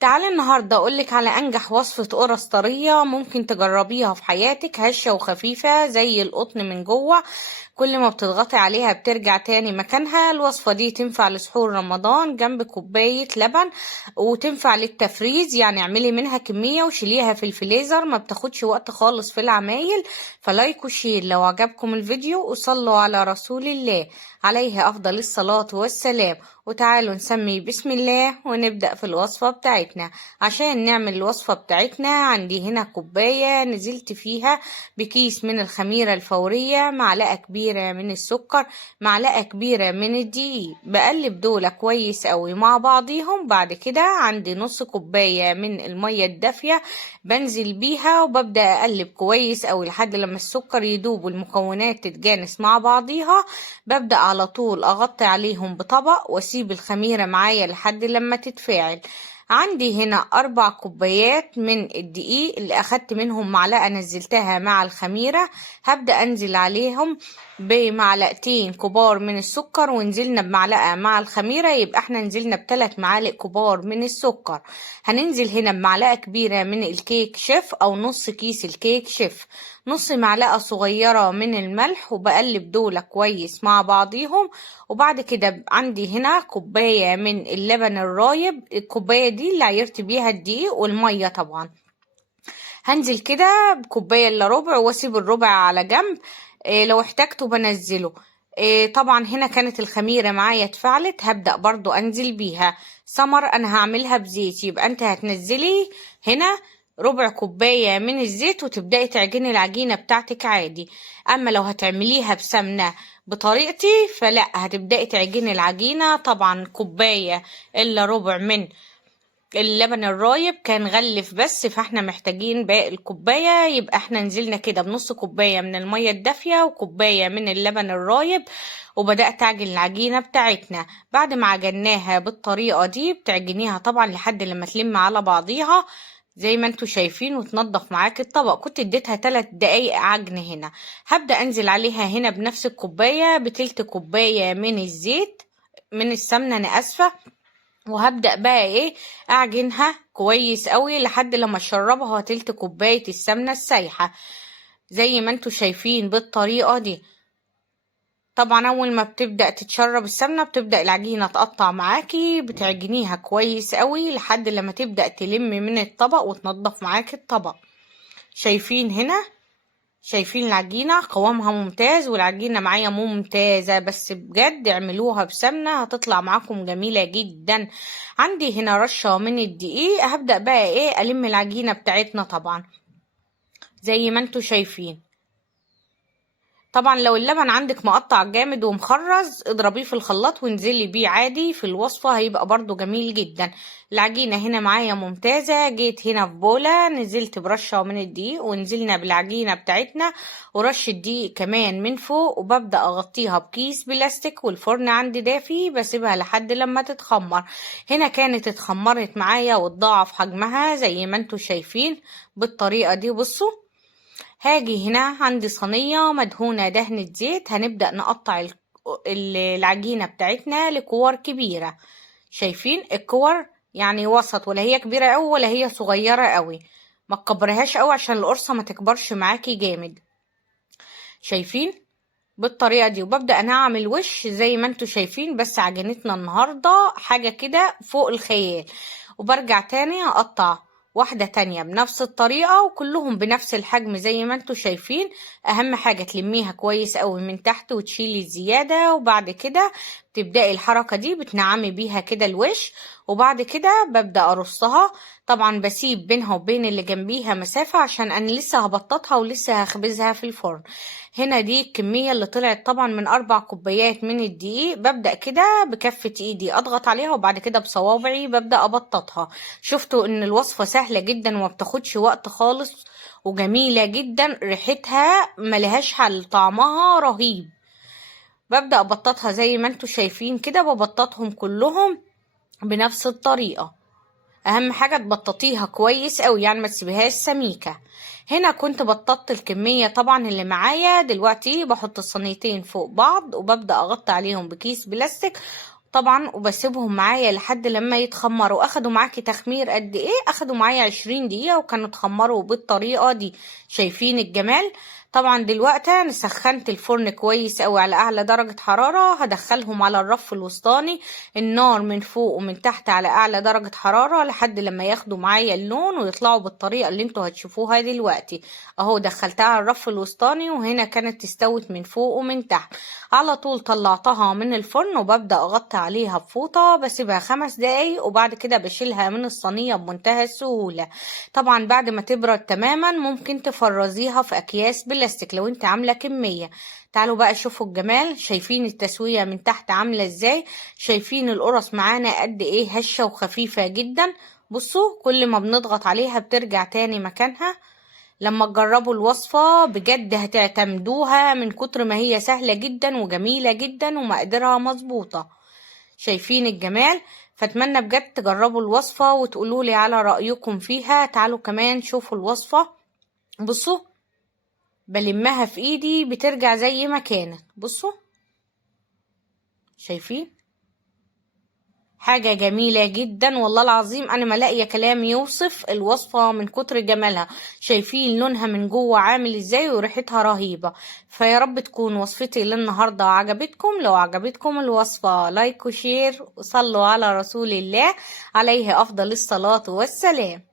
تعالي النهاردة أقولك على أنجح وصفة قرص طرية ممكن تجربيها في حياتك، هشة وخفيفة زي القطن من جوه. كل ما بتضغطي عليها بترجع تاني مكانها. الوصفة دي تنفع لسحور رمضان جنب كوباية لبن، وتنفع للتفريز، يعني اعملي منها كمية وشيليها في الفريزر، ما بتاخدش وقت خالص في العمايل. فلايك وشير لو عجبكم الفيديو، وصلوا على رسول الله عليه أفضل الصلاة والسلام. وتعالوا نسمي بسم الله ونبدأ في الوصفة بتاعتنا. عشان نعمل الوصفة بتاعتنا عندي هنا كوباية نزلت فيها بكيس من الخميرة الفورية، معلقة كبيرة من السكر، معلقة كبيرة من الدقيق. بقلب دول كويس قوي مع بعضيهم. بعد كده عندي نص كوباية من المية الدافية بنزل بيها، وببدأ أقلب كويس قوي لحد لما السكر يدوب والمكونات تتجانس مع بعضيها. ببدأ على طول أغطي عليهم بطبق واسيب الخميرة معايا لحد لما تتفاعل. عندي هنا 4 كوبايات من الدقيق اللي أخدت منهم معلقة نزلتها مع الخميرة. هبدأ أنزل عليهم بمعلقتين كبار من السكر، ونزلنا بمعلقة مع الخميرة، يبقى احنا نزلنا ب3 معالق كبار من السكر. هننزل هنا بمعلقة كبيرة من الكيك شيف أو نص كيس الكيك شيف، نص معلقة صغيرة من الملح، وبقلب دول كويس مع بعضيهم. وبعد كده عندي هنا كوباية من اللبن الرايب، الكوباية دي اللي عيرت بيها الدقيق والمية طبعا. هنزل كده بكوباية الا ربع واسيب الربع على جنب. لو احتاجته بنزله. طبعا هنا كانت الخميرة معايا اتفعلت، هبدأ برضو انزل بيها. سمر انا هعملها بزيت، يبقى انت هتنزلي هنا ربع كوباية من الزيت وتبدأي تعجني العجينة بتاعتك عادي. اما لو هتعمليها بسمنة بطريقتي فلا، هتبدأي تعجني العجينة. طبعا كوباية الا ربع من اللبن الرايب كان غلف بس، فاحنا محتاجين باقي الكوباية، يبقى احنا نزلنا كده بنص كوباية من المية الدافية وكوباية من اللبن الرايب. وبدأت اعجن العجينة بتاعتنا. بعد ما عجناها بالطريقة دي بتعجنيها طبعا لحد لما تلم على بعضيها زي ما انتوا شايفين، وتنضف معاك الطبق. كنت اديتها 3 دقايق عجن هنا. هبدأ انزل عليها هنا بنفس الكوباية بتلت كوباية من الزيت، من السمنة انا اسفة. وهبدأ بقى اعجنها كويس قوي لحد لما اشربها تلت كوباية السمنة السايحة زي ما انتوا شايفين بالطريقة دي. طبعا اول ما بتبدأ تتشرب السمنة بتبدأ العجينة تقطع معاكي، بتعجنيها كويس قوي لحد لما تبدأ تلم من الطبق وتنضف معاكي الطبق. شايفين هنا، شايفين العجينة قوامها ممتاز، والعجينة معايا ممتازة، بس بجد اعملوها بسمنة هتطلع معاكم جميلة جدا. عندي هنا رشة من الدقيق. هبدأ بقى ألم العجينة بتاعتنا طبعا زي ما انتوا شايفين. طبعا لو اللبن عندك مقطع جامد ومخرز اضربيه في الخلاط وانزلي بيه عادي في الوصفة، هيبقى برضو جميل جدا. العجينة هنا معايا ممتازة. جيت هنا في بولة نزلت برشة من الدقيق، ونزلنا بالعجينة بتاعتنا ورش الدقيق كمان من فوق، وببدأ اغطيها بكيس بلاستيك، والفرن عندي دافي بسيبها لحد لما تتخمر. هنا كانت اتخمرت معايا واتضاعف حجمها زي ما انتوا شايفين بالطريقة دي. بصوا، هاجي هنا عندي صينية مدهونة دهنة زيت، هنبدأ نقطع العجينة بتاعتنا لكور كبيرة. شايفين الكور يعني وسط، ولا هي كبيرة أوي ولا هي صغيرة أوي، ما تكبرهاش أوي عشان القرصة ما تكبرش معاكي جامد. شايفين بالطريقة دي. وببدأ أنا أعمل وش زي ما انتوا شايفين، بس عجينتنا النهاردة حاجة كده فوق الخيال. وبرجع تاني أقطع واحدة تانية بنفس الطريقة، وكلهم بنفس الحجم زي ما انتوا شايفين. أهم حاجة تلميها كويس قوي من تحت وتشيلي الزيادة، وبعد كده تبدأي الحركة دي بتنعمي بيها كده الوش. وبعد كده ببدأ أرصها. طبعا بسيب بينها وبين اللي جنبيها مسافة عشان أنا لسه هبططها ولسه هخبزها في الفرن. هنا دي الكمية اللي طلعت طبعا من 4 كوبايات من الدقيق. ببدأ كده بكفة ايدي اضغط عليها، وبعد كده بصوابعي ببدأ ابططها. شفتوا ان الوصفة سهلة جدا وما بتاخدش وقت خالص، وجميلة جدا، ريحتها ملهاش حل، طعمها رهيب. ببدأ ابططها زي ما انتوا شايفين كده، ببططهم كلهم بنفس الطريقة. اهم حاجة تبططيها كويس قوي، يعني ما تسيبيهاش سميكة. هنا كنت بططت الكمية طبعا اللي معايا. دلوقتي بحط الصينيتين فوق بعض، وببدأ اغطي عليهم بكيس بلاستيك. طبعا وبسيبهم معايا لحد لما يتخمروا. اخدوا معاكي تخمير قد ايه؟ اخدوا معايا 20 دقيقة وكانوا اتخمروا بالطريقة دي. شايفين الجمال؟ طبعا دلوقتي انا سخنت الفرن كويس اوي على اعلى درجة حرارة. هدخلهم على الرف الوسطاني، النار من فوق ومن تحت على اعلى درجة حرارة لحد لما ياخدوا معايا اللون ويطلعوا بالطريقة اللي انتوا هتشوفوها دلوقتي. اهو دخلتها على الرف الوسطاني وهنا كانت استوت من فوق ومن تحت. على طول طلعتها من الفرن وببدأ اغطي عليها بفوطة، بسيبها 5 دقايق وبعد كده بشيلها من الصينية بمنتهى السهولة. طبعا بعد ما تبرد تماما ممكن تفرزيها في اكياس بلاستيك لو انت عاملة كمية. تعالوا بقى شوفوا الجمال. شايفين التسوية من تحت عاملة ازاي؟ شايفين القرص معانا قد ايه هشة وخفيفة جدا؟ بصوا كل ما بنضغط عليها بترجع تاني مكانها. لما تجربوا الوصفة بجد هتعتمدوها من كتر ما هي سهلة جدا وجميلة جدا ومقدرها مظبوطة. شايفين الجمال؟ فاتمنى بجد تجربوا الوصفة وتقولولي على رأيكم فيها. تعالوا كمان شوفوا الوصفة. بصوا بلمها في ايدي بترجع زي ما كانت. بصوا شايفين؟ حاجة جميلة جدا والله العظيم. انا ما لاقيه كلام يوصف الوصفة من كتر جمالها. شايفين لونها من جوه عامل ازاي وريحتها رهيبة. فيا رب تكون وصفتي للنهاردة عجبتكم. لو عجبتكم الوصفة لايك وشير وصلوا على رسول الله عليه افضل الصلاة والسلام.